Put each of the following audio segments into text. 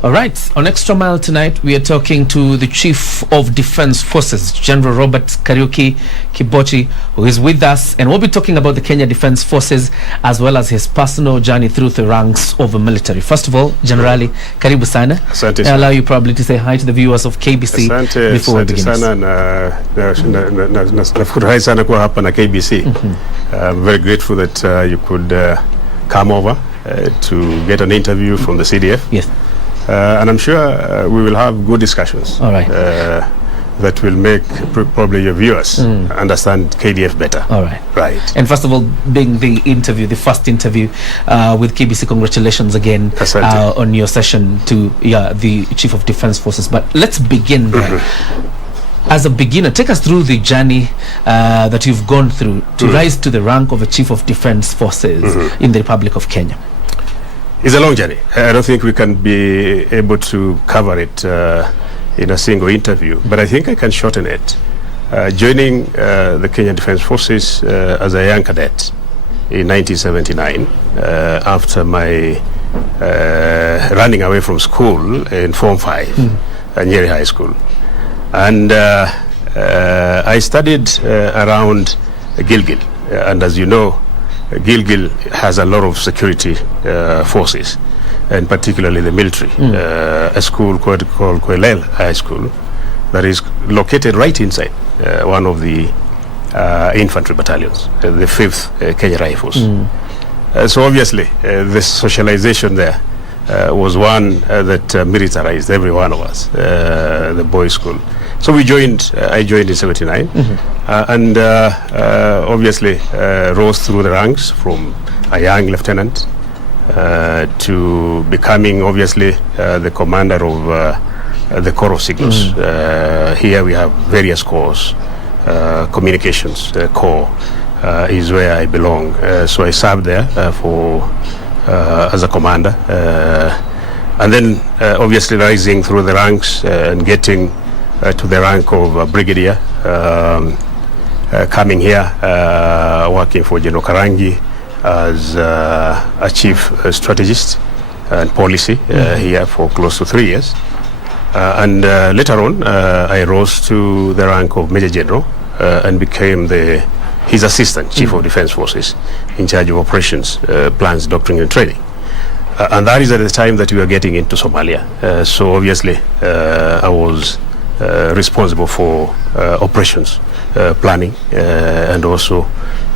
All right, on Extra Mile tonight, we are talking to the Chief of Defense Forces, General Robert Kariuki Kibochi, who is with us, and we'll be talking about the Kenya Defense Forces as well as his personal journey through the ranks of the military. First of all, Generali, karibu sana. Asante. I allow you probably to say hi to the viewers of KBC before we begin. Nafurahi sana kuwa hapa na KBC. I'm very grateful that you could come over to get an interview from the CDF. Yes. And I'm sure we will have good discussions. All right. That will make probably your viewers understand KDF better. All right. Right. And first of all, being the interview, the first interview with KBC, congratulations again on your session to the Chief of Defense Forces. But let's begin there. As a beginner, take us through the journey that you've gone through to rise to the rank of a Chief of Defense Forces in the Republic of Kenya. It's a long journey. I don't think we can be able to cover it in a single interview, but I think I can shorten it. Joining the Kenyan Defense Forces as a young cadet in 1979, after my running away from school in Form 5 at Nyeri High School. And I studied around Gilgil, and as you know, Gilgil has a lot of security forces, and particularly the military. A school called Kwelel High School that is located right inside one of the infantry battalions, the 5th Kenya Rifles. So obviously the socialization there was one that militarized every one of us, the boys' school. So I joined in 79, and obviously rose through the ranks from a young lieutenant to becoming obviously the commander of the Corps of Signals. Here we have various corps. Communications Corps is where I belong. So I served there as a commander, and then obviously rising through the ranks and getting to the rank of brigadier, coming here, working for General Karangi as a chief strategist and policy here for close to 3 years. And later on, I rose to the rank of Major General and became his assistant, Chief of Defense Forces, in charge of operations, plans, doctrine and training. And that is at the time that we were getting into Somalia. So obviously I was responsible for operations, planning, and also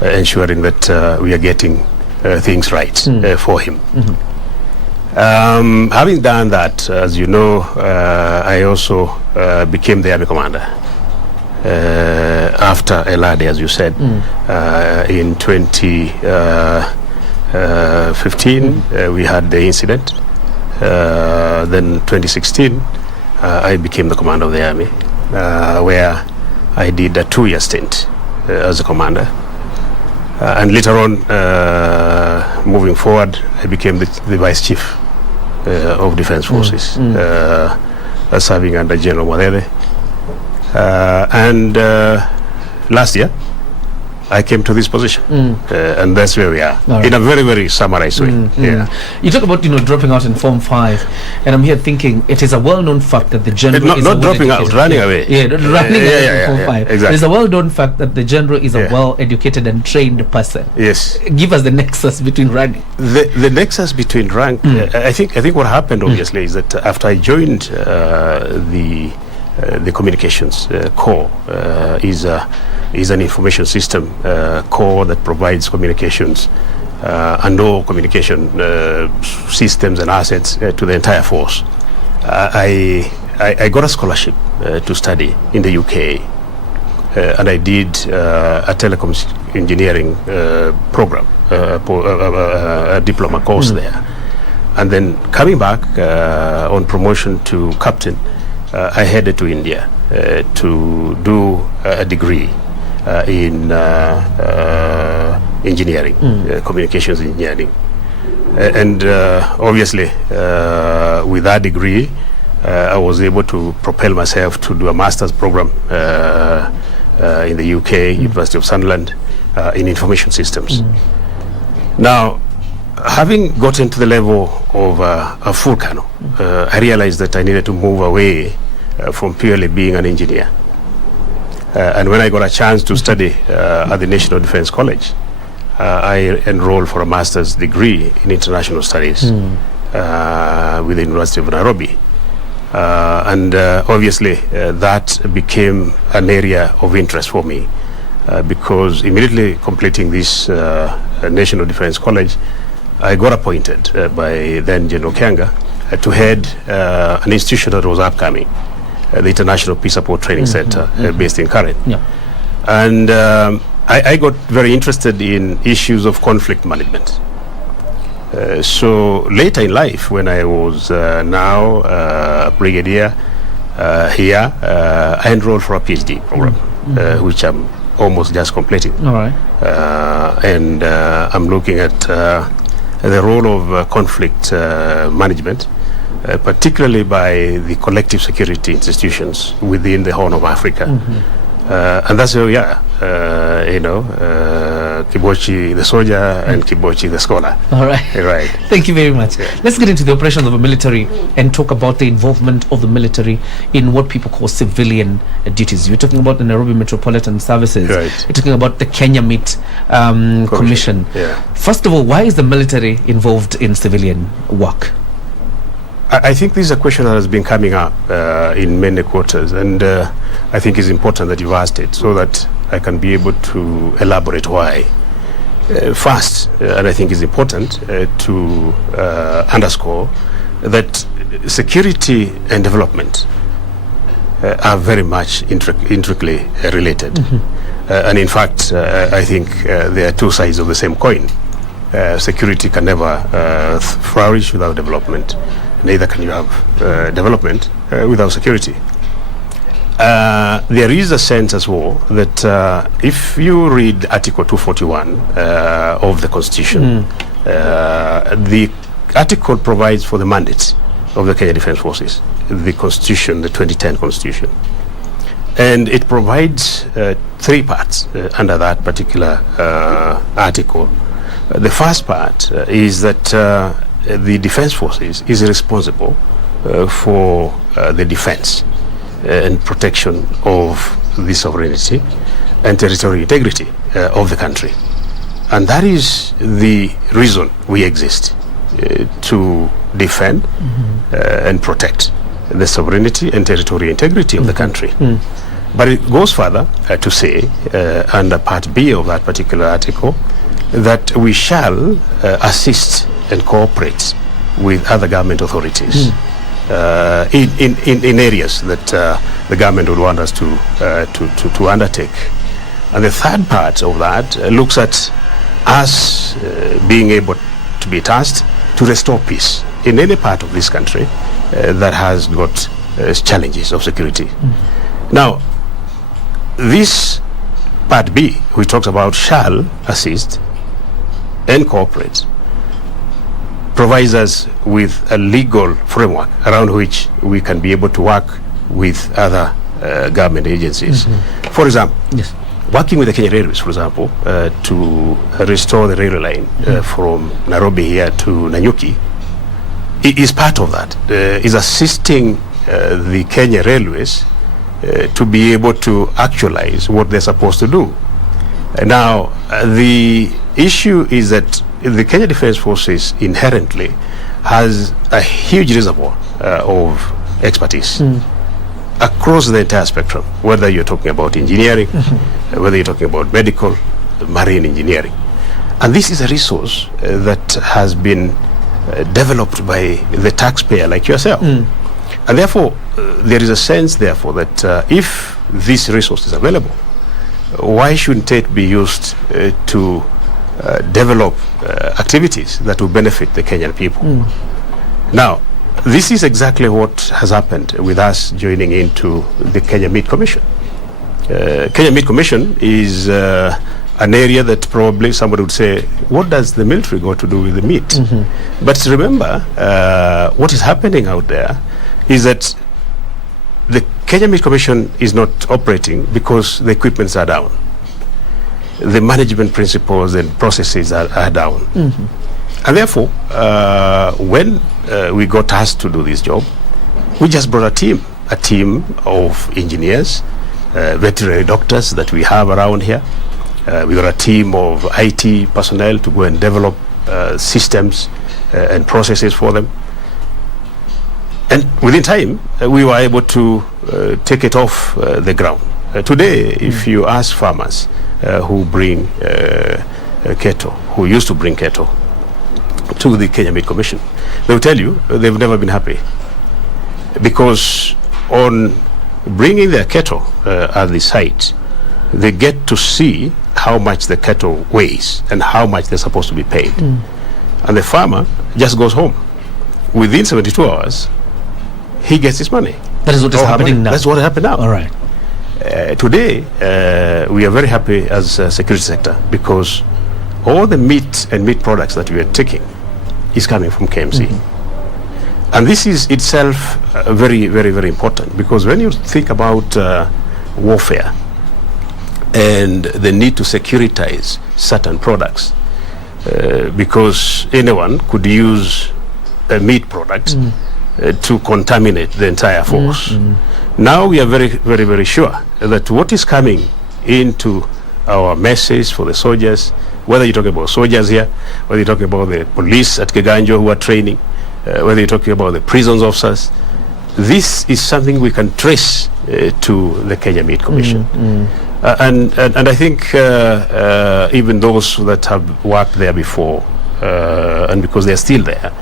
ensuring that we are getting things right for him. Having done that, as you know, I also became the Army Commander after Elade, as you said, in 2015 we had the incident. Then 2016 I became the commander of the army, where I did a 2-year stint as a commander. And later on, moving forward, I became the vice chief of defense forces, serving under General Mwadede. And last year, I came to this position, and that's where we are, in a very, very summarized way. You talk about dropping out in Form 5, and I'm here thinking it is a well-known fact that the general is not dropping out, running away. Running away in Form 5. Exactly. It is a well-known fact that the general is a well-educated and trained person. Yes. Give us the nexus between rank. The nexus between rank. I think what happened obviously is that after I joined the communications corps, is an information system core that provides communications and all communication systems and assets to the entire force. I got a scholarship to study in the UK, and I did a telecoms engineering program, a diploma course there. And then coming back on promotion to captain, I headed to India to do a degree in engineering, communications engineering. And obviously with that degree I was able to propel myself to do a master's program in the UK, University of Sunderland, in information systems. Now having gotten to the level of a full colonel, I realized that I needed to move away from purely being an engineer. And when I got a chance to study at the National Defense College, I enrolled for a master's degree in international studies with the University of Nairobi. And obviously that became an area of interest for me because immediately completing this National Defense College, I got appointed by then General Kianga to head an institution that was upcoming, the International Peace Support Training Center based in Karen. Yeah. And I got very interested in issues of conflict management. So later in life, when I was now a brigadier here, I enrolled for a PhD program, which I'm almost just completing. All right. And I'm looking at the role of conflict management, particularly by the collective security institutions within the Horn of Africa. And that's where we are, Kibochi the soldier and Kibochi the scholar. All right. Right. Thank you very much. Yeah. Let's get into the operations of the military and talk about the involvement of the military in what people call civilian duties. You're talking about the Nairobi Metropolitan Services. Right. You're talking about the Kenya Meat Commission. Yeah. First of all, why is the military involved in civilian work? I think this is a question that has been coming up in many quarters, and I think it's important that you've asked it so that I can be able to elaborate why. First, and I think it's important to underscore that security and development are very much intricately related. And in fact, I think they are two sides of the same coin. Security can never flourish without development. Neither can you have development without security. There is a sense as well that if you read Article 241 of the Constitution, the article provides for the mandates of the Kenya Defense Forces, the Constitution, the 2010 Constitution. And it provides three parts under that particular article. The first part is that the Defense Forces is responsible for the defense and protection of the sovereignty and territorial integrity of the country. And that is the reason we exist, to defend and protect the sovereignty and territorial integrity of the country. But it goes further to say, under Part B of that particular article, that we shall assist and cooperate with other government authorities in areas that the government would want us to undertake. And the third part of that looks at us being able to be tasked to restore peace in any part of this country that has got challenges of security. Now, this Part B, which talks about shall assist and cooperate, provides us with a legal framework around which we can be able to work with other government agencies. For example, working with the Kenya Railways, for example, to restore the railway line from Nairobi here to Nanyuki, is part of that, is assisting the Kenya Railways to be able to actualize what they're supposed to do. Now, the issue is that the Kenya Defense Forces inherently has a huge reservoir of expertise across the entire spectrum, whether you're talking about engineering, whether you're talking about medical, marine engineering. And this is a resource that has been developed by the taxpayer like yourself. And therefore, there is a sense, therefore, that if this resource is available, why shouldn't it be used to develop activities that will benefit the Kenyan people? Now, this is exactly what has happened with us joining into the Kenya Meat Commission. Kenya Meat Commission is an area that probably somebody would say, what does the military got to do with the meat? But remember, what is happening out there is that the Kenya Meat Commission is not operating because the equipments are down. The management principles and processes are down. And therefore, when we got asked to do this job, we just brought a team of engineers, veterinary doctors that we have around here. We got a team of IT personnel to go and develop systems and processes for them. And within time, we were able to take it off the ground. Today, if you ask farmers who bring cattle, who used to bring cattle to the Kenya Meat Commission, they will tell you they've never been happy, because on bringing their cattle at the site, they get to see how much the cattle weighs and how much they're supposed to be paid. And the farmer just goes home. Within 72 hours, he gets his money. That is what is happening now. That's what happened now. All right. Today, we are very happy as a security sector, because all the meat and meat products that we are taking is coming from KMC. And this is itself very, very, very important, because when you think about warfare and the need to securitize certain products, because anyone could use a meat product to contaminate the entire force. Now we are very, very, very sure that what is coming into our messes for the soldiers, whether you're talking about soldiers here, whether you're talking about the police at Kiganjo who are training, whether you're talking about the prisons officers, this is something we can trace to the Kenya Meat Commission. And I think even those that have worked there before, and because they're still there,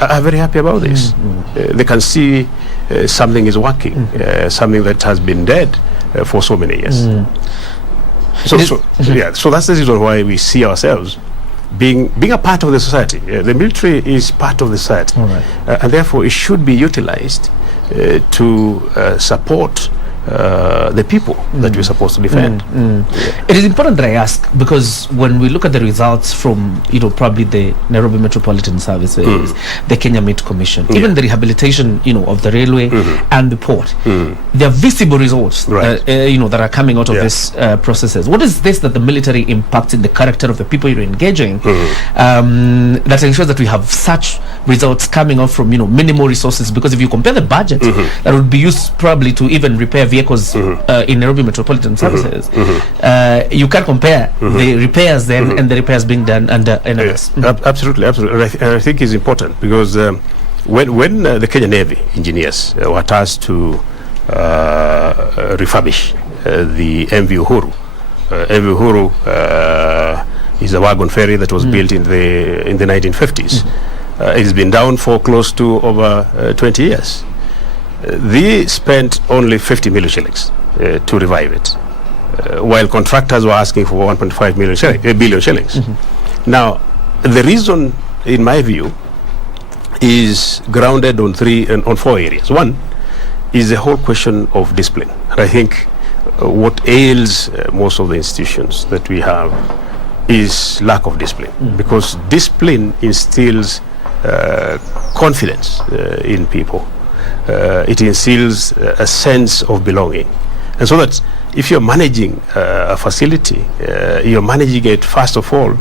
are very happy about this. They can see something is working, something that has been dead for so many years. So that's the reason why we see ourselves being a part of the society. The military is part of the society, and therefore it should be utilized to support the people that we're supposed to defend. It is important that I ask, because when we look at the results from, probably the Nairobi Metropolitan Services, the Kenya Meat Commission, even the rehabilitation, of the railway and the port, there are visible results, that are coming out of these processes. What is this that the military impacts in the character of the people you're engaging, that ensures that we have such results coming out from, minimal resources? Because if you compare the budget that would be used probably to even repair vehicles in Nairobi Metropolitan Services, you can't compare the repairs then and the repairs being done under NMS. Absolutely. And I think it's important, because when the Kenya Navy engineers were tasked to refurbish the MV Uhuru, MV Uhuru is a wagon ferry that was built in the 1950s. It's been down for close to over 20 years. They spent only 50 million shillings to revive it, while contractors were asking for 1.5 billion shillings. Now, the reason, in my view, is grounded on four areas. One is the whole question of discipline. And I think what ails most of the institutions that we have is lack of discipline, because discipline instills confidence in people. It instills a sense of belonging. And so that if you're managing a facility, you're managing it, first of all,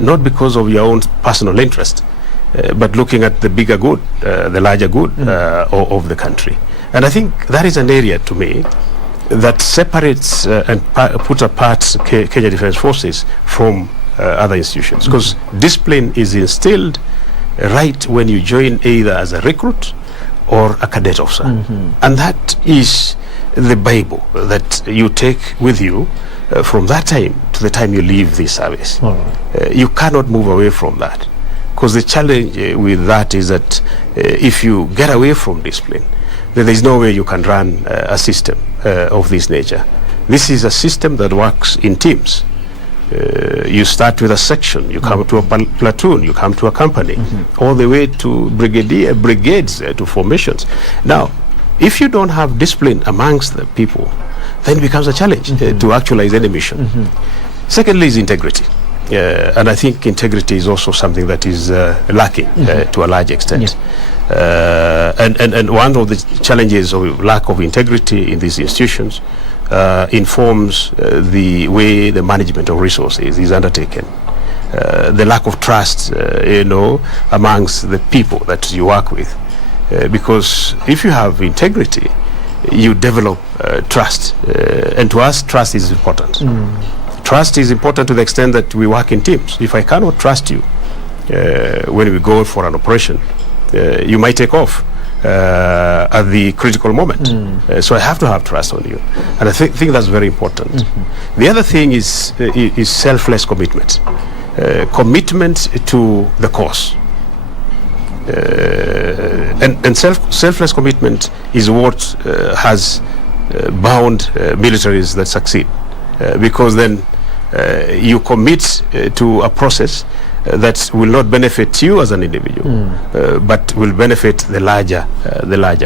not because of your own personal interest, but looking at the bigger good, the larger good of the country. And I think that is an area, to me, that separates and puts apart Kenya Defence Forces from other institutions. Because discipline is instilled right when you join, either as a recruit or a cadet officer. And that is the Bible that you take with you from that time to the time you leave the service. You cannot move away from that, because the challenge with that is that if you get away from discipline, then there's no way you can run a system of this nature. This is a system that works in teams. You start with a section, you come to a platoon, you come to a company, all the way to brigades, to formations. Now, if you don't have discipline amongst the people, then it becomes a challenge to actualize any mission. Secondly is integrity. And I think integrity is also something that is lacking to a large extent. And one of the challenges of lack of integrity in these institutions informs the way the management of resources is undertaken. the lack of trust, amongst the people that you work with. Because if you have integrity, you develop trust. And to us, trust is important. Trust is important to the extent that we work in teams. If I cannot trust you when we go for an operation, you might take off at the critical moment. So I have to have trust on you. And I think that's very important. The other thing is selfless commitment. Commitment to the cause. And selfless commitment is what has bound militaries that succeed. Because then you commit to a process that will not benefit you as an individual, but will benefit the larger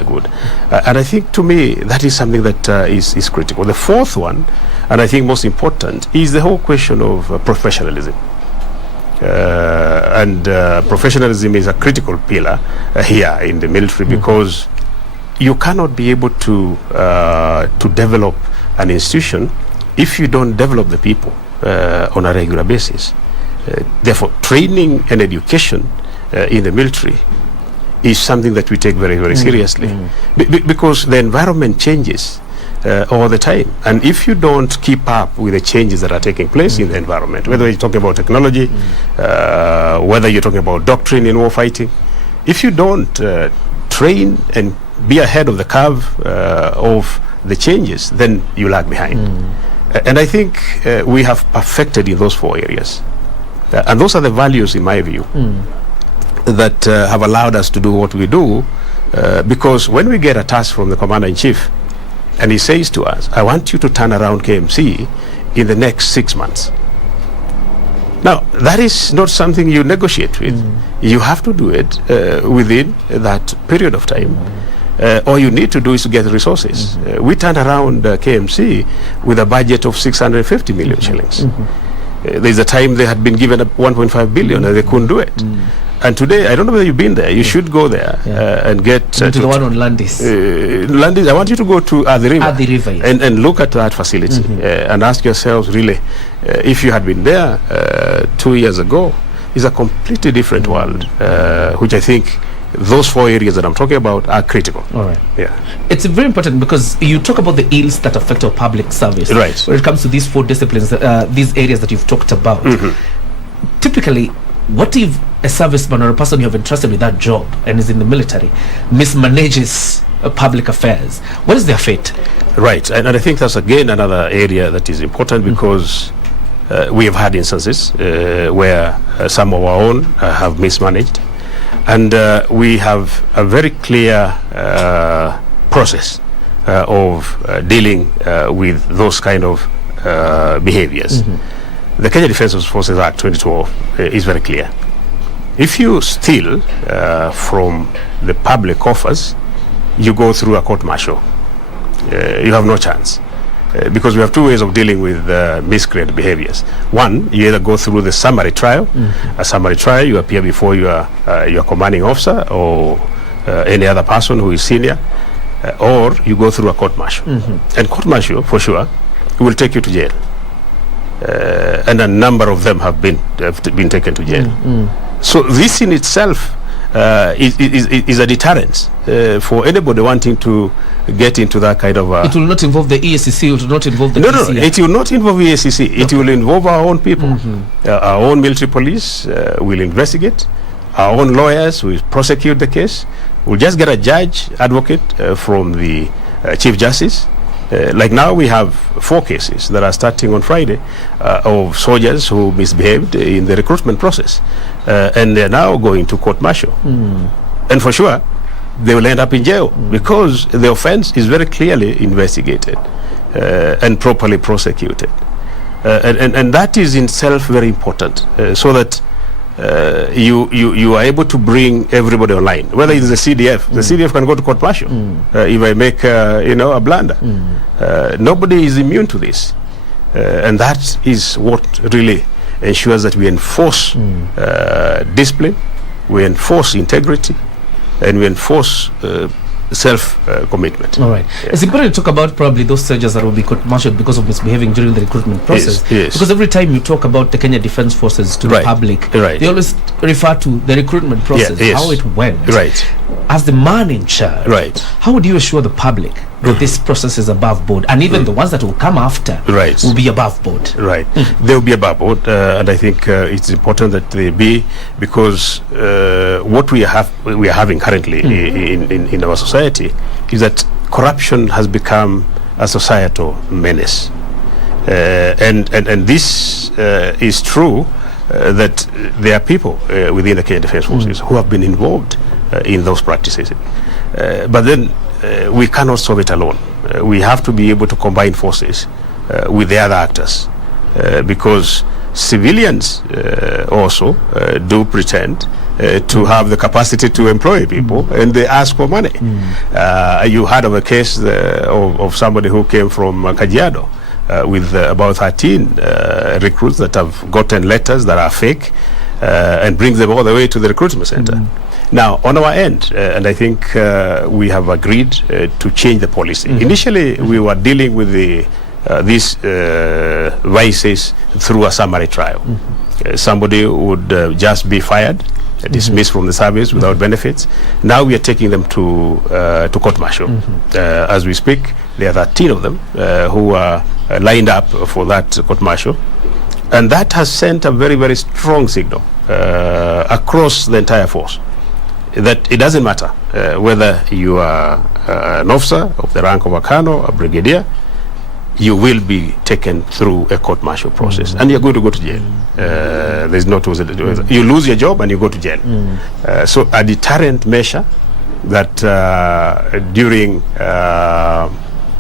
good. And I think, to me, that is something that is critical. The fourth one, and I think most important, is the whole question of professionalism. Professionalism is a critical pillar here in the military, because you cannot be able to develop an institution if you don't develop the people on a regular basis. Therefore, training and education in the military is something that we take very, very seriously, because the environment changes all the time. And if you don't keep up with the changes that are taking place in the environment, whether you're talking about technology, whether you're talking about doctrine in war fighting, if you don't train and be ahead of the curve of the changes, then you lag behind. And I think we have perfected in those four areas. And those are the values, in my view, that have allowed us to do what we do, because when we get a task from the Commander-in-Chief, and he says to us, I want you to turn around KMC in the next 6 months. Now, that is not something you negotiate with. You have to do it within that period of time. All you need to do is to get the resources. We turned around KMC with a budget of 650 million shillings. There's a time they had been given 1.5 billion and they couldn't do it. And today, I don't know whether you've been there, you should go there and get... to the one on Landis. Landis, I want you to go to the river. At the river, yes. And look at that facility and ask yourselves, really, if you had been there 2 years ago, it's a completely different world, which I think those four areas that I'm talking about are critical. All right. Yeah. It's very important, because you talk about the ills that affect our public service. Right. When it comes to these four disciplines, these areas that you've talked about, typically, what if a serviceman or a person you have entrusted with that job and is in the military mismanages public affairs? What is their fate? Right. And I think that's, again, another area that is important, because we have had instances where some of our own have mismanaged. And we have a very clear process of dealing with those kind of behaviors. The Kenya Defence Forces Act 2012 is very clear. If you steal from the public coffers, you go through a court-martial. You have no chance. Because we have two ways of dealing with miscreant behaviors. One, you either go through the summary trial. A summary trial, you appear before your commanding officer or any other person who is senior, or you go through a court-martial. And court-martial, for sure, will take you to jail. And a number of them have been taken to jail. So this in itself is a deterrent for anybody wanting to get into that kind of... it will not involve the EACC, it will not involve the No, it will not involve EACC. It will involve our own people. Our own military police will investigate. Our own lawyers will prosecute the case. We'll just get a judge, advocate from the Chief Justice. Like now we have 4 cases that are starting on Friday of soldiers who misbehaved in the recruitment process. And they're now going to court-martial. And for sure, they will end up in jail because the offense is very clearly investigated and properly prosecuted. And that is in itself very important, so that you are able to bring everybody online. Whether it's the CDF, the CDF can go to court-martial if I make a blunder. Nobody is immune to this, and that is what really ensures that we enforce discipline, we enforce integrity, and we enforce self-commitment. All right. Yeah. It's important to talk about probably those soldiers that will be court-martialed because of misbehaving during the recruitment process. Yes. Because every time you talk about the Kenya Defence Forces to the public, they always refer to the recruitment process, how it went. Right. As the man in charge, how would you assure the public that this process is above board, and even the ones that will come after will be above board? Right. They will be above board, and I think it's important that they be, because what we are having currently in our society is that corruption has become a societal menace, and this is true that there are people within the Kenya Defence Forces who have been involved in those practices, but then we cannot solve it alone. We have to be able to combine forces with the other actors, because civilians also do pretend to have the capacity to employ people, and they ask for money. You heard of a case of somebody who came from Kajiado with about 13 recruits that have gotten letters that are fake, and brings them all the way to the recruitment center. Now, on our end, and I think we have agreed to change the policy. Initially, we were dealing with these vices through a summary trial. Somebody would just be fired, dismissed from the service without benefits. Now we are taking them to court-martial. As we speak, there are 13 of them who are lined up for that court-martial. And that has sent a very, very strong signal across the entire force, that it doesn't matter whether you are an officer of the rank of a colonel, a brigadier, you will be taken through a court-martial process, and you're going to go to jail. There's no you lose your job and you go to jail. So a deterrent measure that during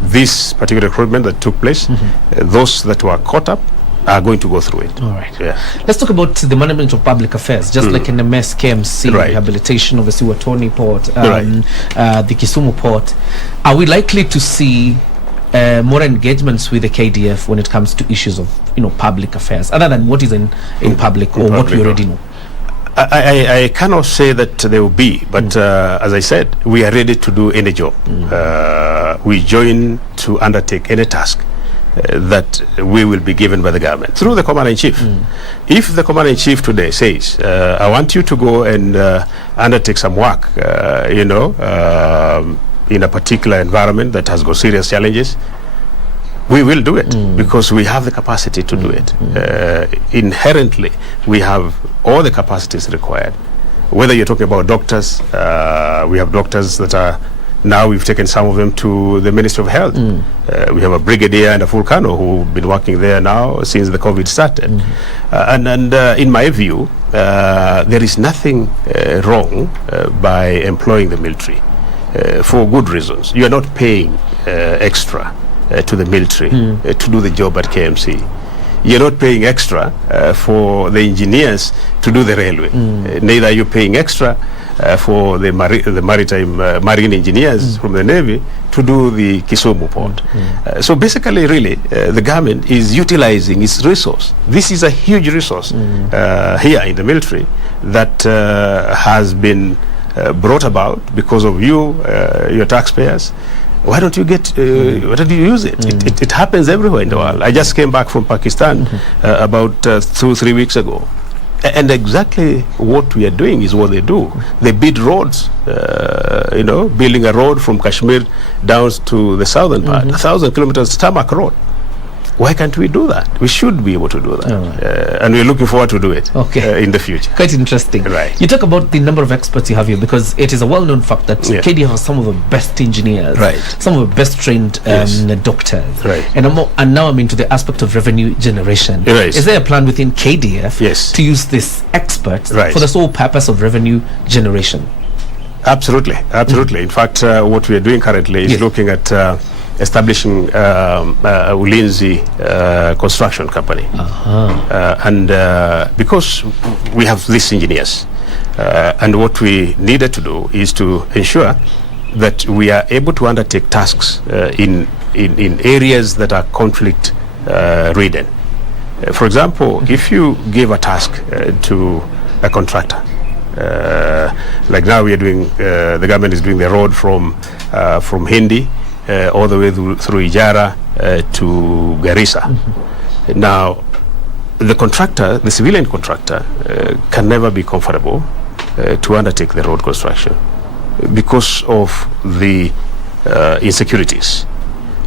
this particular recruitment that took place, those that were caught up are going to go through it. All right. Let's talk about the management of public affairs, just like in the MES, KMC, rehabilitation of the Siwatoni port, the Kisumu port. Are we likely to see more engagements with the KDF when it comes to issues of public affairs, other than what is in public or what we already know? I cannot say that there will be, but as I said, we are ready to do any job. We join to undertake any task that we will be given by the government through the Commander-in-Chief. If the Commander-in-Chief today says, I want you to go and undertake some work, in a particular environment that has got serious challenges, we will do it because we have the capacity to do it. Inherently, we have all the capacities required. Whether you're talking about doctors, we have doctors that are now, we've taken some of them to the Ministry of Health. We have a brigadier and a full colonel who've been working there now since the COVID started. And in my view, there is nothing wrong by employing the military for good reasons. You are not paying extra to the military to do the job at KMC. You're not paying extra for the engineers to do the railway. Neither are you paying extra for the marine engineers from the Navy to do the Kisumu port. So basically, really, the government is utilizing its resource. This is a huge resource here in the military that has been brought about because of you, your taxpayers. Why don't you why don't you use it? It happens everywhere in the world. I just came back from Pakistan about 2-3 weeks ago. And exactly what we are doing is what they do. They bid roads, building a road from Kashmir down to the southern part, 1,000 kilometers tarmac road. Why can't we do that? We should be able to do that. And we're looking forward to do it in the future. Quite interesting. Right. You talk about the number of experts you have here, because it is a well-known fact that KDF has some of the best engineers, some of the best trained doctors. And now I'm into the aspect of revenue generation. Is there a plan within KDF to use these experts for the sole purpose of revenue generation? Absolutely. In fact, what we are doing currently is looking at establishing a Lindsey construction company. And because we have these engineers, and what we needed to do is to ensure that we are able to undertake tasks in areas that are conflict ridden. For example, if you give a task to a contractor, like now we are doing, the government is doing the road from from Hindi all the way through Ijara to Garissa. Now, the contractor, the civilian contractor, can never be comfortable to undertake the road construction because of the insecurities.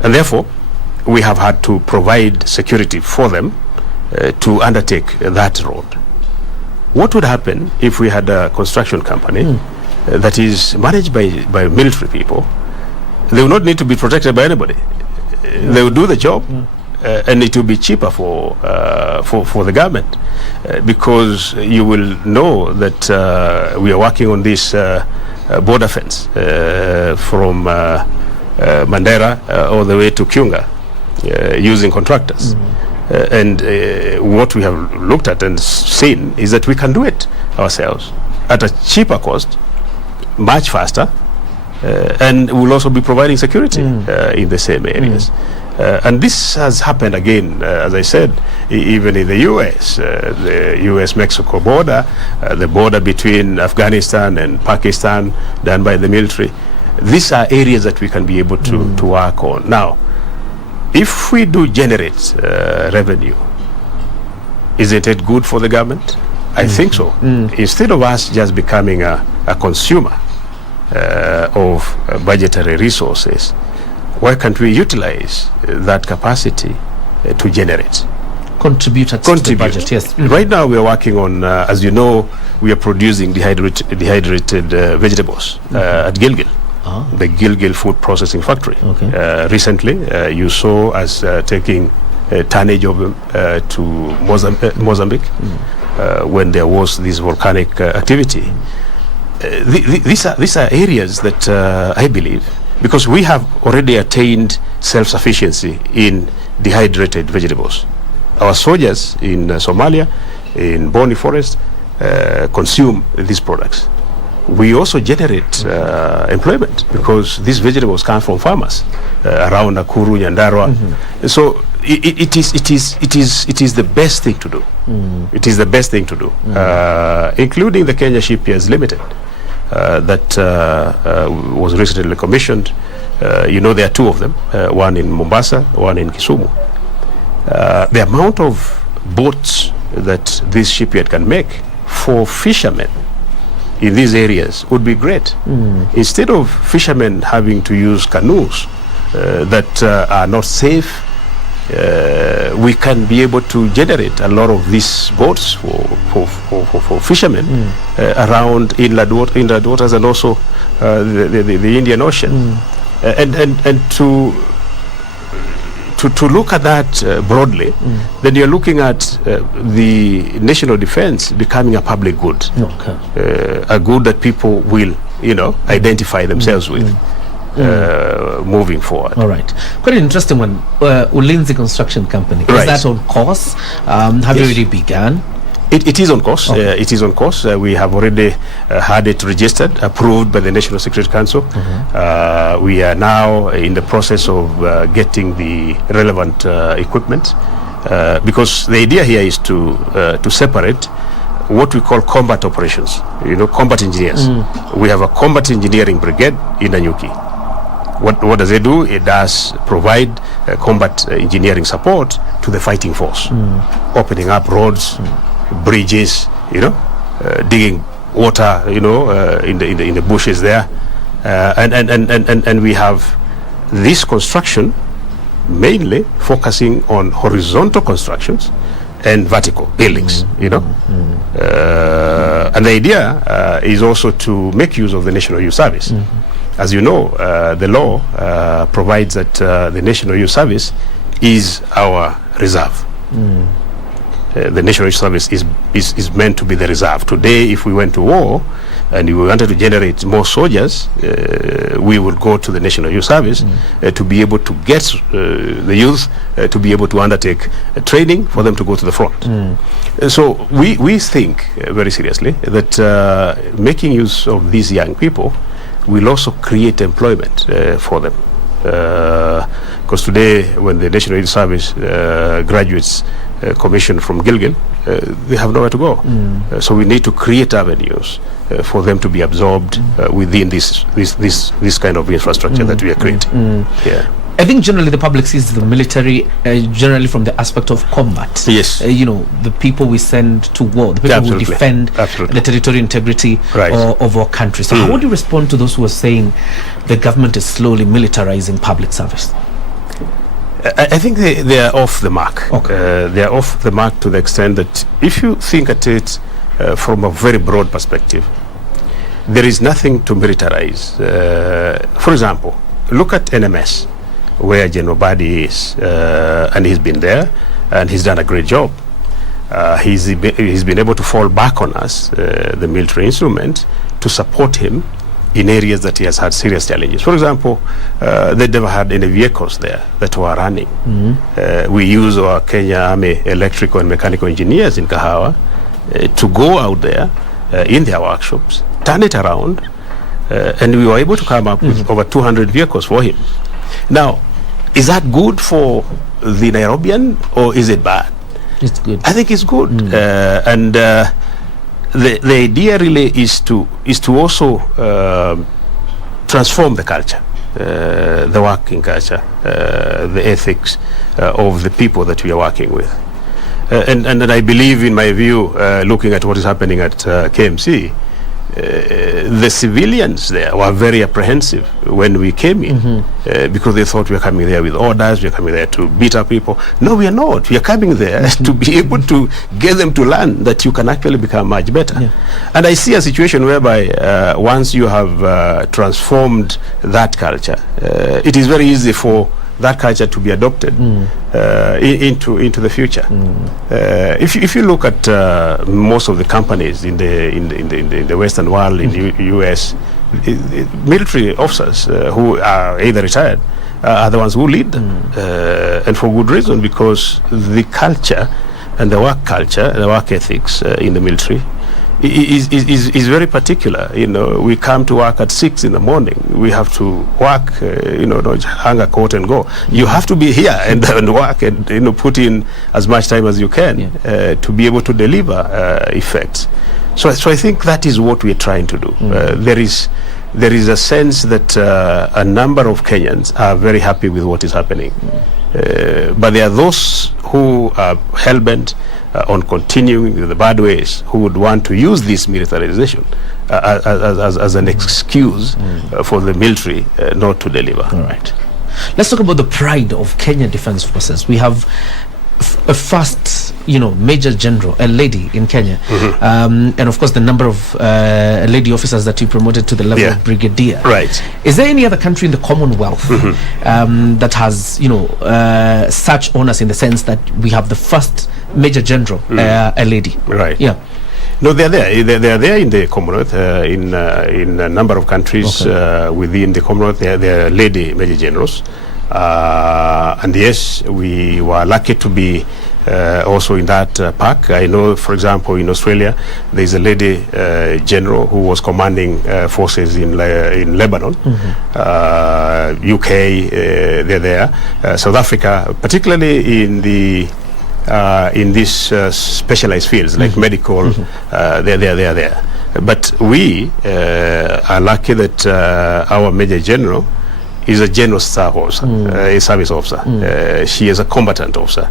And therefore, we have had to provide security for them to undertake that road. What would happen if we had a construction company that is managed by military people? They will not need to be protected by anybody. They will do the job, and it will be cheaper for the government, because you will know that we are working on this border fence from Mandera all the way to Kiunga using contractors. And what we have looked at and seen is that we can do it ourselves at a cheaper cost, much faster, and we'll also be providing security in the same areas. And this has happened again, as I said, even in the U.S., the U.S.-Mexico border, the border between Afghanistan and Pakistan, done by the military. These are areas that we can be able to work on. Now, if we do generate revenue, isn't it good for the government? I think so. Instead of us just becoming a consumer of budgetary resources, why can't we utilize that capacity to generate? Contribute to the budget, yes. Right now we are working on, as you know, we are producing dehydrated vegetables at Gilgil. The Gilgil Food Processing Factory. Recently, you saw us taking tonnage of them to Mozambique when there was this volcanic activity. These are areas that I believe, because we have already attained self-sufficiency in dehydrated vegetables. Our soldiers in Somalia, in Boni Forest, consume these products. We also generate employment, because these vegetables come from farmers around Nakuru, Nyandarua. So it is the best thing to do. It is the best thing to do, including the Kenya Shipyards Limited that was recently commissioned. You know, there are two of them, one in Mombasa, one in Kisumu. The amount of boats that this shipyard can make for fishermen in these areas would be great. Instead of fishermen having to use canoes that are not safe, we can be able to generate a lot of these boats for fishermen around inland waters and also the Indian Ocean. And to look at that broadly, then you're looking at the national defense becoming a public good, a good that people will, identify themselves with moving forward. All right. Quite an interesting one. Lindsey Construction Company. Is that on course? Have you already begun? It is on course. It is on course. We have already had it registered, approved by the National Security Council. We are now in the process of getting the relevant equipment, because the idea here is to separate what we call combat operations, combat engineers. We have a combat engineering brigade in Nanyuki. What does it do? It does provide combat engineering support to the fighting force, opening up roads, bridges, digging water, in the bushes there, and we have this construction mainly focusing on horizontal constructions and vertical buildings, and the idea is also to make use of the National Youth Service. As you know, the law provides that the National Youth Service is our reserve. The National Youth Service is meant to be the reserve. Today, if we went to war and we wanted to generate more soldiers, we would go to the National Youth Service to be able to get the youth to be able to undertake training for them to go to the front. So we think very seriously that making use of these young people will also create employment for them. Because today, when the National Youth Service graduates commission from Gilgil, they have nowhere to go. So we need to create avenues for them to be absorbed within this kind of infrastructure that we are creating. Yeah. I think generally the public sees the military generally from the aspect of combat. Yes. The people we send to war, the people who defend the territorial integrity of our country. So how would you respond to those who are saying the government is slowly militarizing public service? I think they are off the mark. Okay. They are off the mark to the extent that if you think at it from a very broad perspective, there is nothing to militarize. For example, look at NMS, where General Badi is, and he's been there, and he's done a great job. He's been able to fall back on us, the military instrument, to support him in areas that he has had serious challenges. For example, they never had any vehicles there that were running. We use our Kenya Army electrical and mechanical engineers in Kahawa to go out there in their workshops, turn it around, and we were able to come up with over 200 vehicles for him. Now, is that good for the Nairobian, or is it bad? It's good. I think it's good. And the idea really is to also transform the culture, the working culture, the ethics of the people that we are working with. And I believe, in my view, looking at what is happening at KMC, the civilians there were very apprehensive when we came in, because they thought we were coming there with orders, we are coming there to beat up people. No, we are not. We are coming there to be able to get them to learn that you can actually become much better. Yeah. And I see a situation whereby once you have transformed that culture, it is very easy for that culture to be adopted into the future. If you look at most of the companies in the Western world, in the US, military officers who are either retired are the ones who lead them, and for good reason, because the culture and the work culture and the work ethics in the military is very particular. We come to work at 6 in the morning. We have to work, not hang a coat and go. You have to be here and work and put in as much time as you can to be able to deliver effects. So I think that is what we are trying to do. There is a sense that a number of Kenyans are very happy with what is happening. But there are those who are hell-bent on continuing in the bad ways, who would want to use this militarization as an excuse for the military not to deliver. All right. Let's talk about the pride of Kenya Defence Forces. We have a first, Major General, a lady in Kenya, and of course the number of lady officers that you promoted to the level of brigadier. Right. Is there any other country in the Commonwealth that has, such honors, in the sense that we have the first Major General, a lady? Right. Yeah. No, they are there. They are there in the Commonwealth, in a number of countries within the Commonwealth. They are lady Major Generals. And yes, we were lucky to be also in that pack. I know, for example, in Australia, there is a lady general who was commanding forces in Lebanon. UK, they're there. South Africa, particularly in these specialized fields like medical, they're there. But we are lucky that our Major General is a general staff officer, a service officer. She is a combatant officer,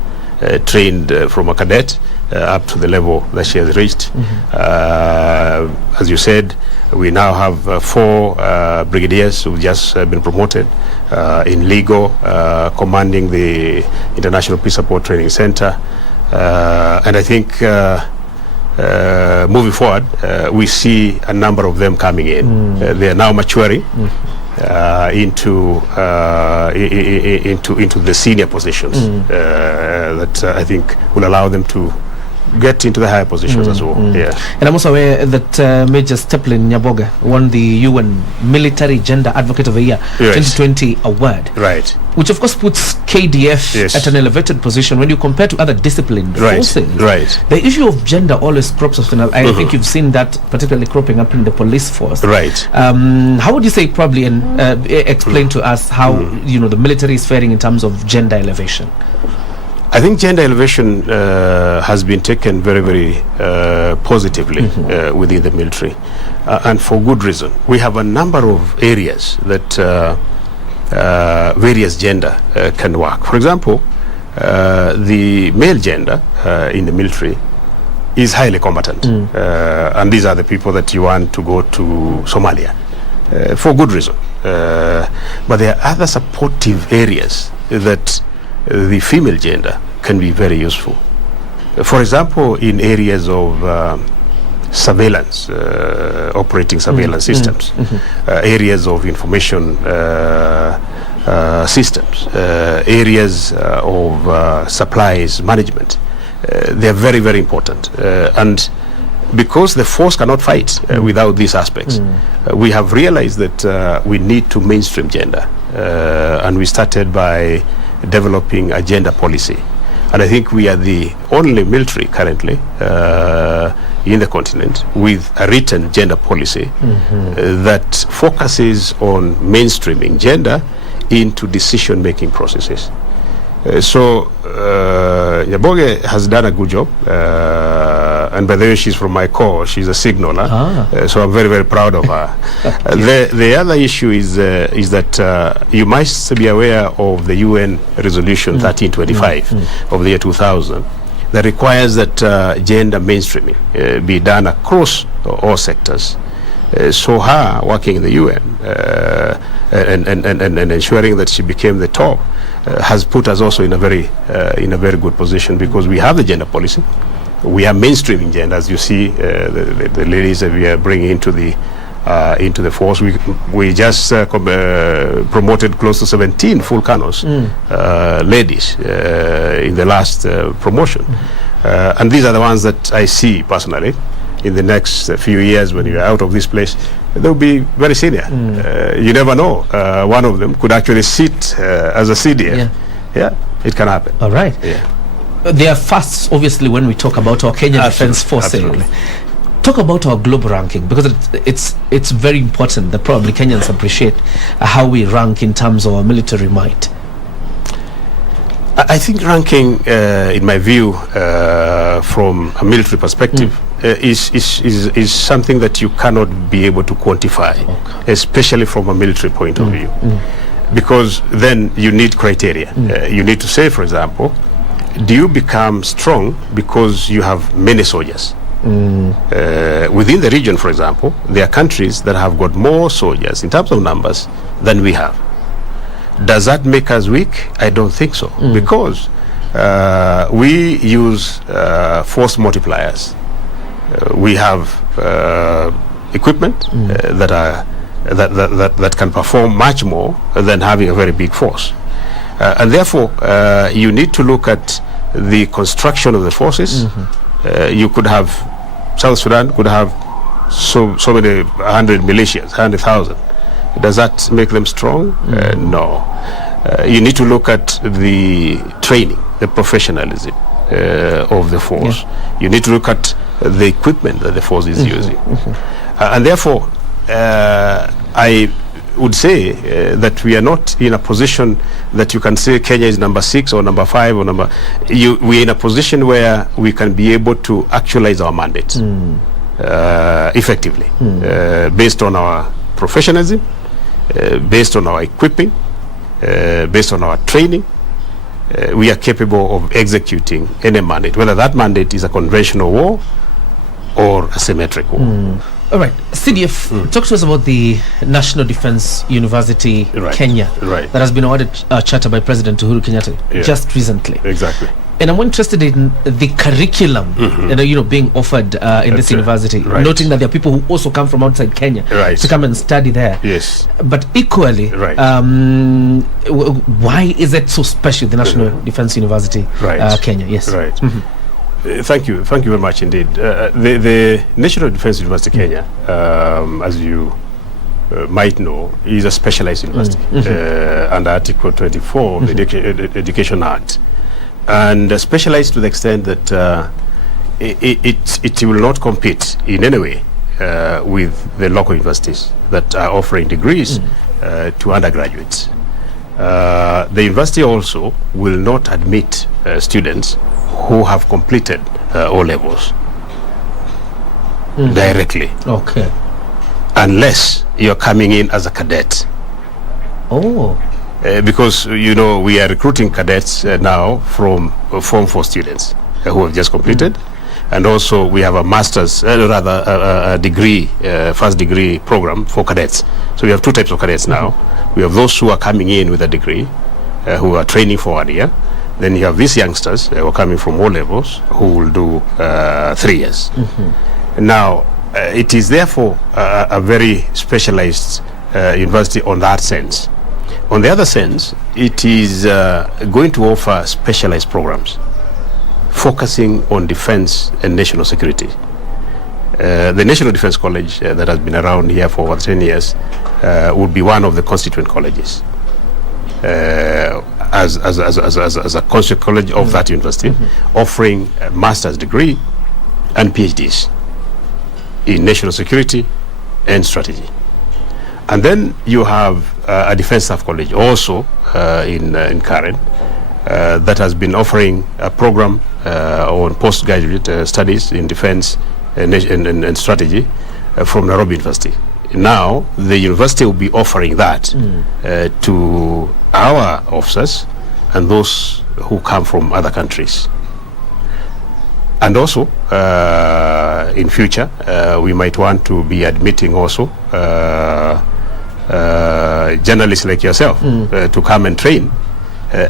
trained from a cadet up to the level that she has reached. As you said, we now have 4 brigadiers who've just been promoted in legal, commanding the International Peace Support Training Center. And I think moving forward, we see a number of them coming in. They are now maturing into the senior positions that I think will allow them to get into the higher positions as well. Yeah. And I'm also aware that Major Steplin Nyaboga won the UN Military Gender Advocate of the Year 2020 award. Right. Which of course puts KDF at an elevated position when you compare to other disciplined forces. Right. The issue of gender always crops up. I think you've seen that particularly cropping up in the police force. Right. How would you say probably and explain to us how the military is faring in terms of gender elevation? I think gender elevation has been taken very, very positively within the military, and for good reason. We have a number of areas that various gender can work. For example, the male gender in the military is highly combatant, and these are the people that you want to go to Somalia for good reason. But there are other supportive areas that the female gender can be very useful. For example, in areas of surveillance, operating surveillance systems, areas of information systems, areas of supplies management. They are very, very important. And because the force cannot fight without these aspects, we have realized that we need to mainstream gender. And we started by developing a gender policy. And I think we are the only military currently in the continent with a written gender policy that focuses on mainstreaming gender into decision-making processes. So Nyaboge has done a good job, and by the way, she's from my corps. She's a signaller, so I'm very, very proud of her. The other issue is that you must be aware of the UN Resolution 1325 of the year 2000 that requires that gender mainstreaming be done across all sectors. So her working in the UN and ensuring that she became the top has put us also in a very good position, because we have the gender policy. We are mainstreaming gender, as you see the ladies that we are bringing into the force. We just promoted close to 17 full colonels, ladies, in the last promotion, and these are the ones that I see personally. In the next few years, when you're out of this place, they'll be very senior. You never know. One of them could actually sit as a CDF. Yeah, it can happen. All right. Yeah. There are firsts, obviously, when we talk about our Kenyan Defence Forces. Absolutely. Talk about our global ranking, because it's very important that probably Kenyans appreciate how we rank in terms of our military might. I think ranking, in my view, from a military perspective, is something that you cannot be able to quantify, especially from a military point of view, because then you need criteria. You need to say, for example, do you become strong because you have many soldiers? Within the region, for example, there are countries that have got more soldiers in terms of numbers than we have. Does that make us weak? I don't think so, because we use force multipliers. We have equipment that can perform much more than having a very big force, and therefore you need to look at the construction of the forces. You could have South Sudan could have so many 100 militias, 100,000. Does that make them strong? No. You need to look at the training, the professionalism of the force. You need to look at the equipment that the force is using. And therefore, I would say that we are not in a position that you can say Kenya is number 6 or number 5 or we're in a position where we can be able to actualize our mandate effectively, based on our professionalism, based on our equipping, based on our training. We are capable of executing any mandate, whether that mandate is a conventional war or a symmetric war. All right, CDF, talk to us about the National Defence University Kenya that has been awarded a charter by President Uhuru Kenyatta just recently. Exactly. And I'm interested in the curriculum being offered in this university, noting that there are people who also come from outside Kenya to come and study there. Yes. But equally, why is it so special, the National Defence University Kenya? Yes. Right. Thank you very much indeed. The National Defence University Kenya, as you might know, is a specialized university under Article 24 of the Education Act, and specialized to the extent that it will not compete in any way with the local universities that are offering degrees to undergraduates. The university also will not admit students who have completed O levels directly. Okay. Unless you're coming in as a cadet. Oh. Because, you know, we are recruiting cadets now from Form 4 students who have just completed. And also we have a master's, a degree, first degree program for cadets. So we have two types of cadets now. We have those who are coming in with a degree, who are training for 1 year. Then you have these youngsters who are coming from O levels, who will do 3 years. Now, it is therefore a very specialized university on that sense. On the other sense, it is going to offer specialized programs focusing on defense and national security. The National Defense College that has been around here for over 10 years would be one of the constituent colleges as a constituent college of that university, offering a master's degree and PhDs in national security and strategy. And then you have a defense staff college also in Karen that has been offering a program on postgraduate studies in defense and strategy from Nairobi University. Now the university will be offering that to our officers and those who come from other countries. And also in future we might want to be admitting also journalists like yourself to come and train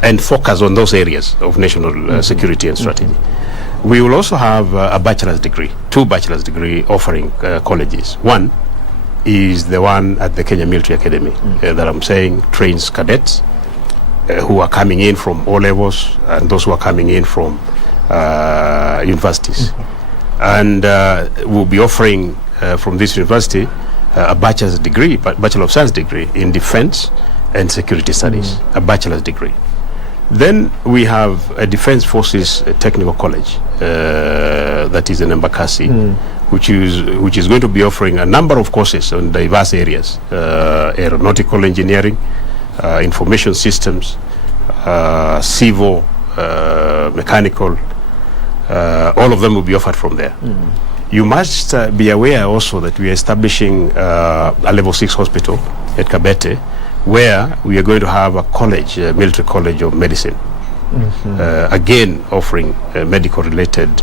and focus on those areas of national security and strategy. We will also have a bachelor's degree, 2 bachelor's degree offering colleges. One is the one at the Kenya Military Academy that I'm saying trains cadets who are coming in from O levels and those who are coming in from universities. And we'll be offering from this university a bachelor's degree, Bachelor of Science degree in defense and security studies, a bachelor's degree. Then we have a Defense Forces Technical College that is in Embakasi, which is going to be offering a number of courses on diverse areas: aeronautical engineering, information systems, civil, mechanical. All of them will be offered from there. You must be aware also that we are establishing a level 6 hospital at Kabete, where we are going to have a college, a military college of medicine, again offering medical related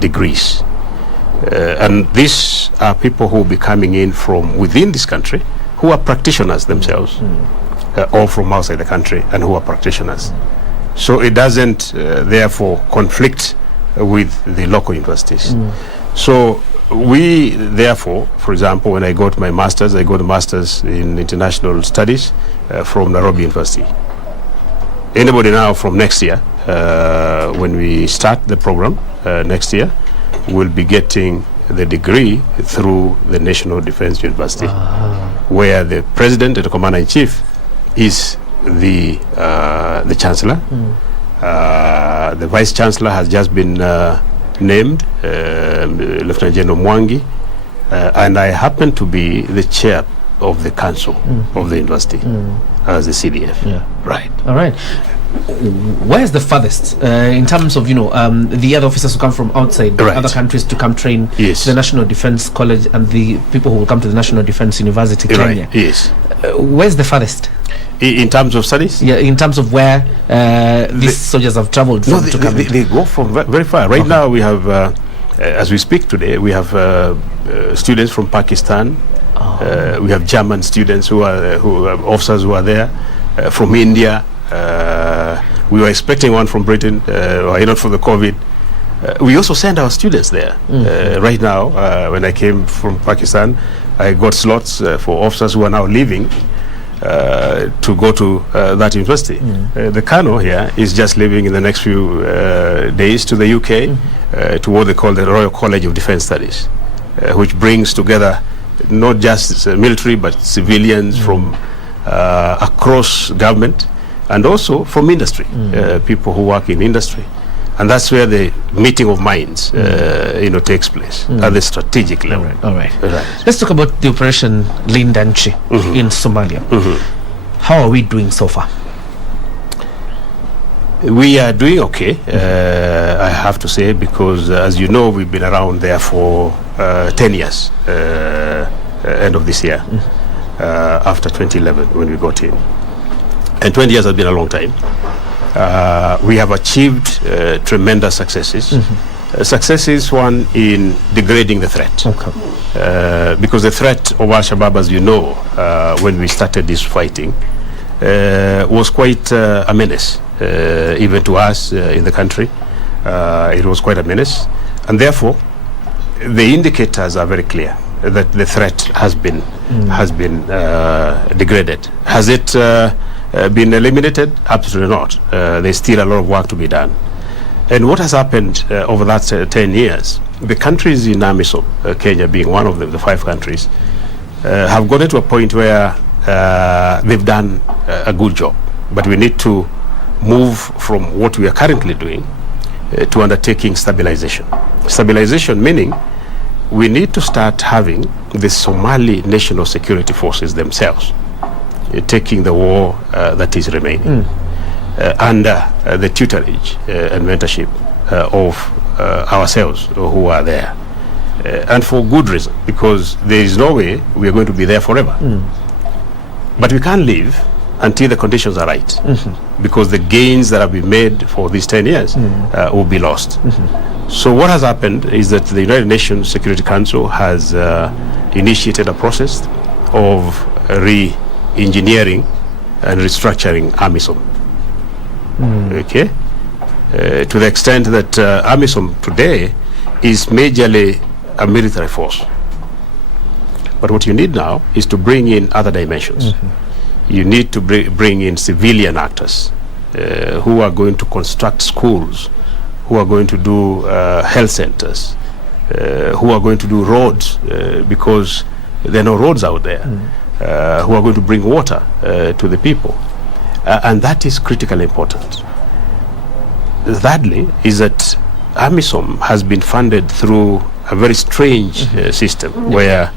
degrees. And these are people who will be coming in from within this country who are practitioners themselves, or from outside the country and who are practitioners. So it doesn't therefore conflict with the local universities. So we therefore, for example, when I got my master's, I got a master's in international studies from Nairobi University. Anybody now from next year, when we start the program next year, will be getting the degree through the National Defense University, where the president and the commander-in-chief is the chancellor. The vice chancellor has just been named, Lieutenant General Mwangi, and I happen to be the chair of the council of the university as the CDF. Right. All right. Where's the farthest in terms of the other officers who come from outside other countries to come train to the National Defense College and the people who will come to the National Defense University Kenya? Yes. Where's the farthest? In terms of studies? Yeah, in terms of where these soldiers have traveled from to come. They go from very far. Right now we have, as we speak today, we have students from Pakistan. We have German students who are officers who are there, from India. We were expecting one from Britain, not for the COVID. We also send our students there. Right now, when I came from Pakistan, I got slots for officers who are now leaving to go to that university. The Colonel here is just leaving in the next few days to the UK to what they call the Royal College of Defence Studies, which brings together not just military but civilians from across government and also from industry, people who work in industry. And that's where the meeting of minds, takes place at the strategic level. All right. Let's talk about the Operation Lindsey in Somalia. How are we doing so far? We are doing okay, I have to say, because as you know, we've been around there for 10 years, end of this year, after 2011 when we got in. And 20 years has been a long time. We have achieved tremendous successes. Successes, one, in degrading the threat. Because the threat of Al-Shabaab, as you know, when we started this fighting, was quite a menace, even to us in the country. It was quite a menace. And therefore, the indicators are very clear that the threat has been degraded. Has it been eliminated? Absolutely not. There's still a lot of work to be done. And what has happened over that 10 years, the countries in AMISOM, Kenya being one of the 5 countries, have gotten to a point where they've done a good job. But we need to move from what we are currently doing to undertaking stabilization. Stabilization meaning we need to start having the Somali National Security Forces themselves taking the war that is remaining under the tutelage and mentorship of ourselves who are there. And for good reason, because there is no way we are going to be there forever. But we can't leave until the conditions are right, because the gains that have been made for these 10 years will be lost. So what has happened is that the United Nations Security Council has initiated a process of re-engineering and restructuring AMISOM. Okay? To the extent that AMISOM today is majorly a military force. But what you need now is to bring in other dimensions. You need to bring in civilian actors who are going to construct schools, who are going to do health centers, who are going to do roads, because there are no roads out there, who are going to bring water to the people. And that is critically important. Thirdly, is that AMISOM has been funded through a very strange system where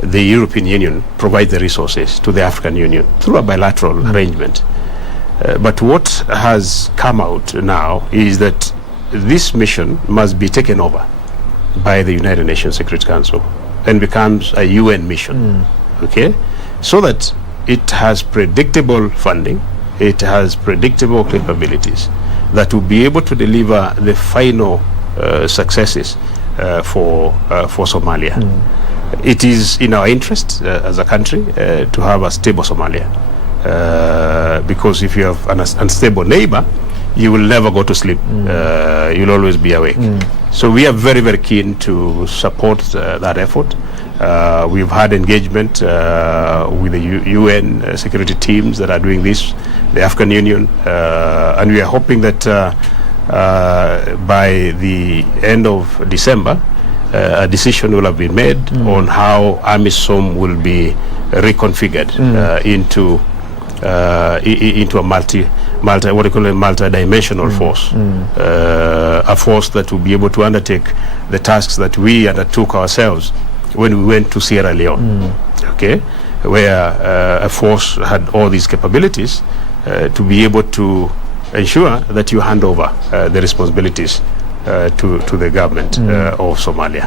the European Union provides the resources to the African Union through a bilateral arrangement. But what has come out now is that this mission must be taken over by the United Nations Security Council and becomes a UN mission, okay? So that it has predictable funding, it has predictable capabilities that will be able to deliver the final successes for Somalia. It is in our interest as a country to have a stable Somalia, because if you have an unstable neighbor, you will never go to sleep. You'll always be awake. So we are very, very keen to support that effort. We've had engagement with the UN security teams that are doing this, the African Union, and we are hoping that by the end of December, a decision will have been made on how AMISOM will be reconfigured into a multi-dimensional force, a force that will be able to undertake the tasks that we undertook ourselves when we went to Sierra Leone, okay, where a force had all these capabilities to be able to ensure that you hand over the responsibilities to the government of Somalia.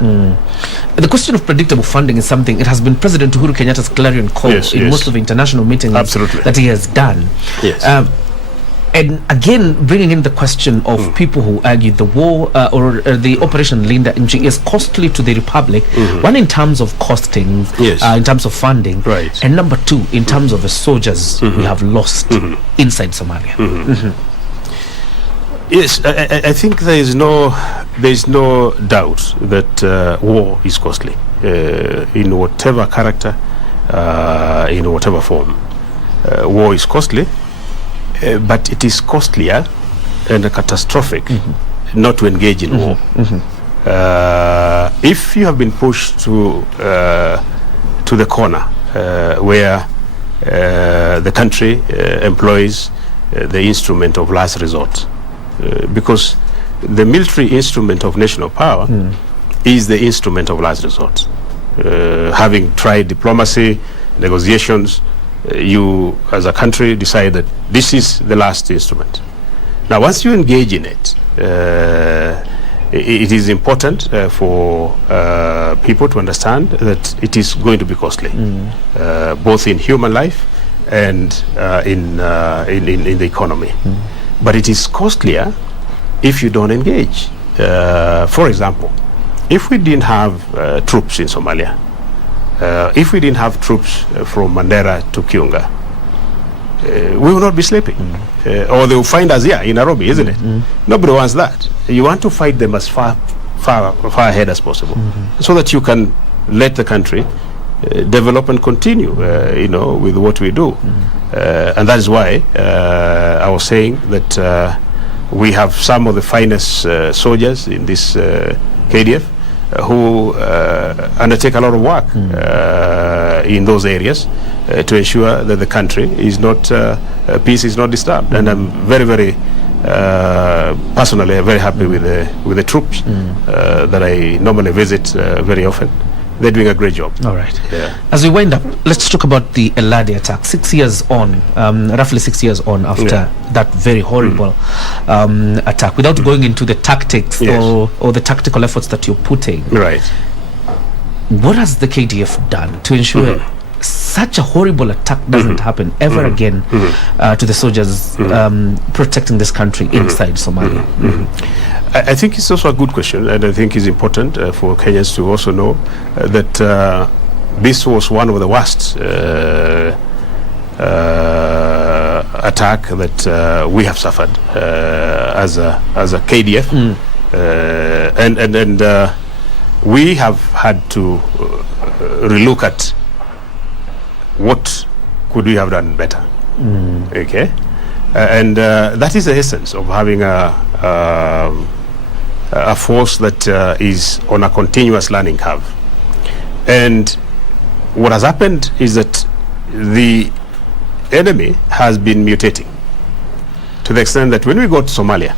The question of predictable funding is something, it has been President Uhuru Kenyatta's clarion call in most of the international meetings that he has done. And again, bringing in the question of people who argue the war or the Operation Lindsey is costly to the Republic, one in terms of costings, in terms of funding, and number two, in terms of the soldiers we have lost inside Somalia. Yes, I think there is no doubt that war is costly in whatever character, in whatever form. war is costly, but it is costlier and catastrophic not to engage in war. If you have been pushed to the corner where the country employs the instrument of last resort, because the military instrument of national power is the instrument of last resort. Having tried diplomacy, negotiations, you as a country decide that this is the last instrument. Now once you engage in it, it is important for people to understand that it is going to be costly, both in human life and in the economy. But it is costlier if you don't engage. For example, if we didn't have troops in Somalia, if we didn't have troops from Mandera to Kiunga, we will not be sleeping. Or they will find us here in Nairobi, isn't it? Nobody wants that. You want to fight them as far ahead as possible, so that you can let the country develop and continue, with what we do. And that is why I was saying that we have some of the finest soldiers in this KDF who undertake a lot of work in those areas to ensure that the country is not, peace is not disturbed. And I'm very, very personally very happy with the troops that I normally visit very often. They're doing a great job. All right. Yeah. As we wind up, let's talk about the Eldoret attack. 6 years on, roughly 6 years on after that very horrible attack. Without going into the tactics or the tactical efforts that you're putting, right? What has the KDF done to ensure such a horrible attack doesn't happen ever again to the soldiers protecting this country inside Somalia? I think it's also a good question, and I think it's important for Kenyans to also know that this was one of the worst attack that we have suffered as a KDF, and we have had to relook at what could we have done better. Okay, and that is the essence of having a force that is on a continuous learning curve. And what has happened is that the enemy has been mutating to the extent that when we go to Somalia,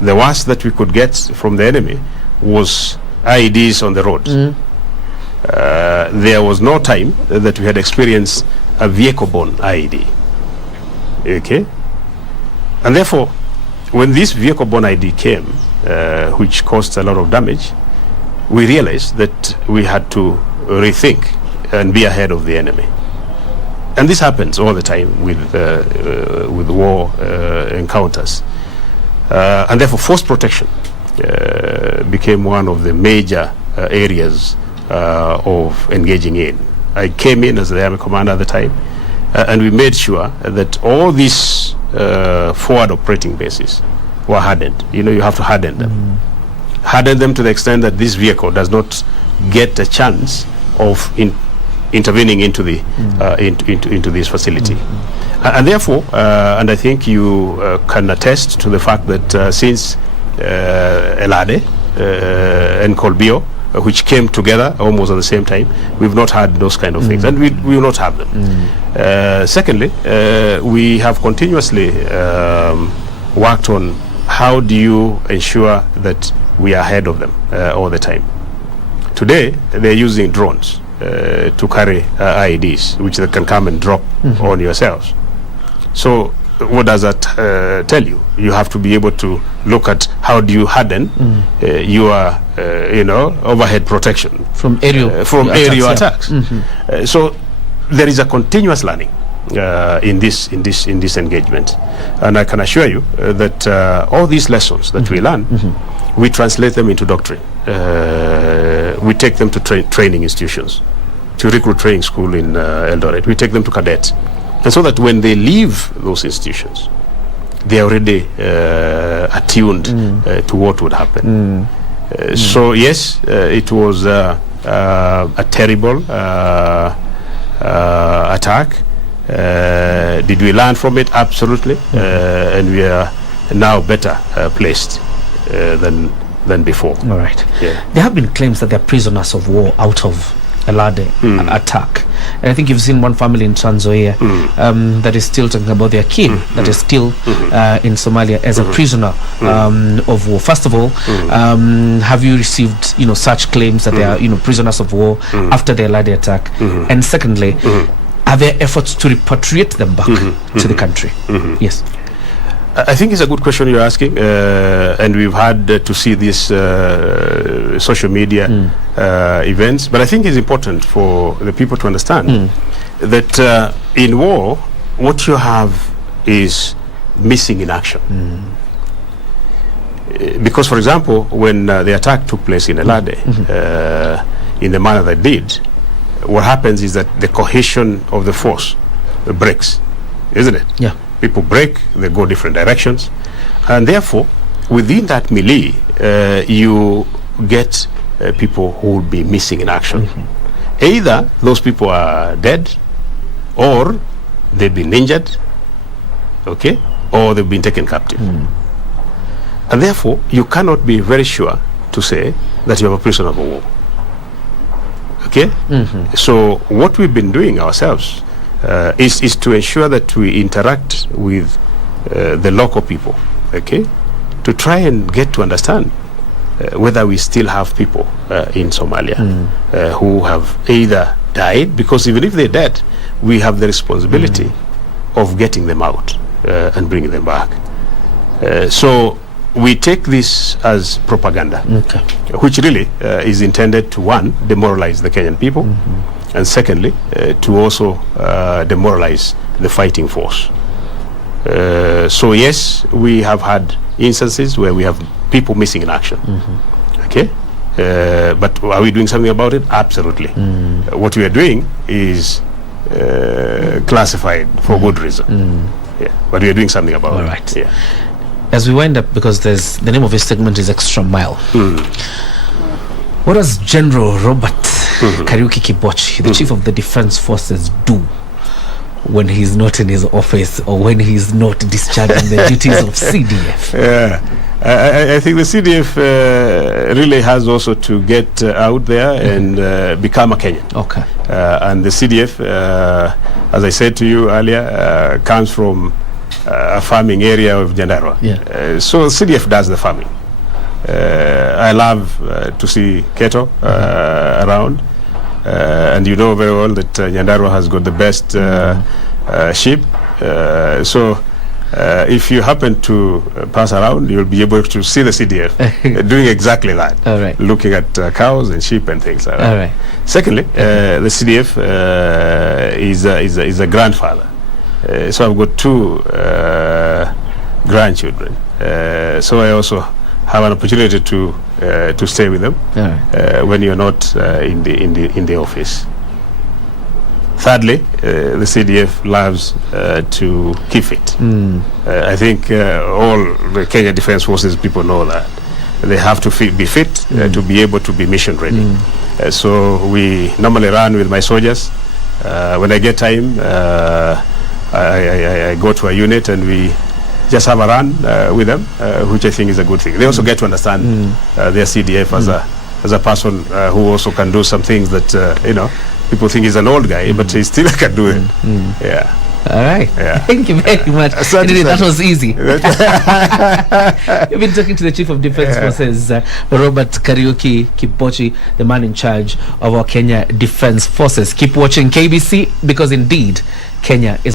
the worst that we could get from the enemy was IEDs on the road. There was no time that we had experienced a vehicle-borne IED. Okay? And therefore, when this vehicle-borne IED came, which caused a lot of damage, we realized that we had to rethink and be ahead of the enemy. And this happens all the time with war encounters. And therefore, force protection became one of the major areas of engaging in. I came in as the Army Commander at the time, and we made sure that all these forward operating bases were hardened. You have to harden them. Harden them to the extent that this vehicle does not get a chance of intervening into the into this facility. And therefore, and I think you can attest to the fact that since Eldoret and Kolbio, which came together almost at the same time, we've not had those kind of things, and we will not have them. Secondly, we have continuously worked on how do you ensure that we are ahead of them all the time. Today, they're using drones to carry IEDs, which they can come and drop on yourselves. So what does that tell you? You have to be able to look at how do you harden your overhead protection from aerial attacks. So there is a continuous learning in this engagement, and I can assure you that all these lessons that we learn, we translate them into doctrine. We take them to training institutions, to recruit training school in Eldoret. We take them to cadets. And so that when they leave those institutions, they are already attuned to what would happen. So yes, it was a terrible attack. Did we learn from it? Absolutely. And we are now better placed than before. All right. Yeah. There have been claims that they're prisoners of war out of Eldoret attack. And I think you've seen one family in Trans Nzoia that is still talking about their kid that is still in Somalia as a prisoner of war. First of all, have you received such claims that they are prisoners of war after the Eldoret attack? And secondly, are there efforts to repatriate them back to the country? Yes. I think it's a good question you're asking, and we've had to see these social media events. But I think it's important for the people to understand that in war, what you have is missing in action. Because, for example, when the attack took place in Eldoret, in the manner that it did, what happens is that the cohesion of the force breaks, isn't it? Yeah. People break, they go different directions, and therefore within that melee you get people who will be missing in action. Either those people are dead, or they've been injured, okay, or they've been taken captive. And therefore you cannot be very sure to say that you have a prisoner of war. Okay. So what we've been doing ourselves is to ensure that we interact with the local people, okay, to try and get to understand whether we still have people in Somalia who have either died, because even if they're dead, we have the responsibility of getting them out and bringing them back. So we take this as propaganda, which really is intended to, one, demoralize the Kenyan people, and secondly, to also demoralize the fighting force. So yes, we have had instances where we have people missing in action. Okay, but are we doing something about it? Absolutely. What we are doing is classified for good reason. Yeah, but we are doing something about it. All right. Yeah. As we wind up, because there's the name of this segment is Extra Mile. What does General Robert Kariuki Kibochi, the Chief of the Defense Forces, do when he's not in his office or when he's not discharging the duties of CDF? Yeah, I think the CDF really has also to get out there and become a Kenyan. Okay. And the CDF, as I said to you earlier, comes from a farming area of Nyandarua. Yeah. So CDF does the farming. I love to see cattle around, and you know very well that Nyandarua has got the best sheep. So if you happen to pass around, you'll be able to see the CDF doing exactly that. All right. Looking at cows and sheep and things like that. All right. Secondly, the CDF is a grandfather. So I've got 2 grandchildren. So I also have an opportunity to stay with them when you're not in the office. Thirdly, the CDF loves to keep fit. I think all the Kenya Defense Forces people know that they have to be fit to be able to be mission ready. So we normally run with my soldiers. When I get time, I go to a unit and we just have a run with them, which I think is a good thing. They also get to understand their CDF as a person who also can do some things that people think he's an old guy, but he still can do it. Yeah. All right. Yeah. Thank you very much. That was easy. You've been talking to the Chief of Defense Forces, Robert Kariuki Kibochi, the man in charge of our Kenya Defense Forces. Keep watching KBC, because indeed Kenya is